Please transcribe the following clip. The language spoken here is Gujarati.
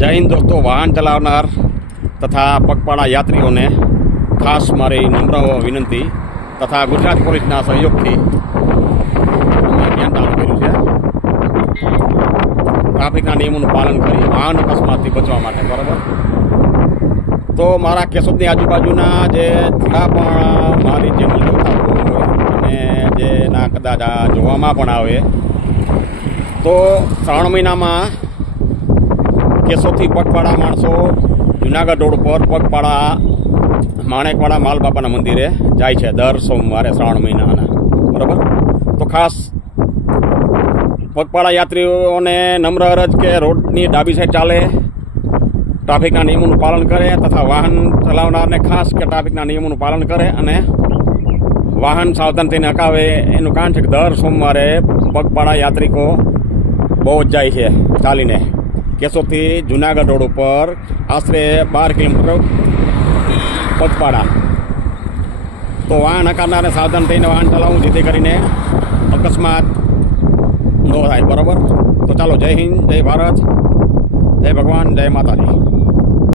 જય હિન્દ દોસ્તો, વાહન ચલાવનાર તથા પગપાળા યાત્રીઓને ખાસ મારી નમ્ર વિનંતી તથા ગુજરાત પોલીસના સહયોગથી અભિયાન ચાલુ કર્યું છે. ટ્રાફિકના નિયમોનું પાલન કરી વાહન અકસ્માતથી બચવા માટે, બરાબર? તો મારા કેશોદની આજુબાજુના જે થોડા પણ મારી ચેનલ જોતા હોય અને જે ના કદાચ જોવામાં પણ આવે, તો શ્રાવણ મહિનામાં કેશોદથી પગપાળા માણસો જુનાગઢ રોડ પર પગપાળા માણેકવાડા માલ બાપાના મંદિરે જાય છે દર સોમવારે શ્રાવણ મહિનાના. બરાબર? તો ખાસ પગપાળા યાત્રીઓને નમ્ર અરજ કે રોડની ડાબી સાઈડ ચાલે, ટ્રાફિકના નિયમોનું પાલન કરે તથા વાહન ચલાવનારને ખાસ કે ટ્રાફિકના નિયમોનું પાલન કરે અને વાહન સાવધાન થઈને હકાવે એનું કારણ છે કે દર સોમવારે પગપાળા યાત્રિકો બહુ જ જાય છે ચાલીને. કેશોદથી જુનાગઢ રોડ ઉપર આશરે બાર કિલોમીટર પચપાડા. તો વાહન હકારનારને સાવધાન થઈને વાહન ચલાવવું, જેથી કરીને અકસ્માત ન થાય. બરાબર? તો ચાલો, જય હિન્દ, જય ભારત, જય ભગવાન, જય માતાજી.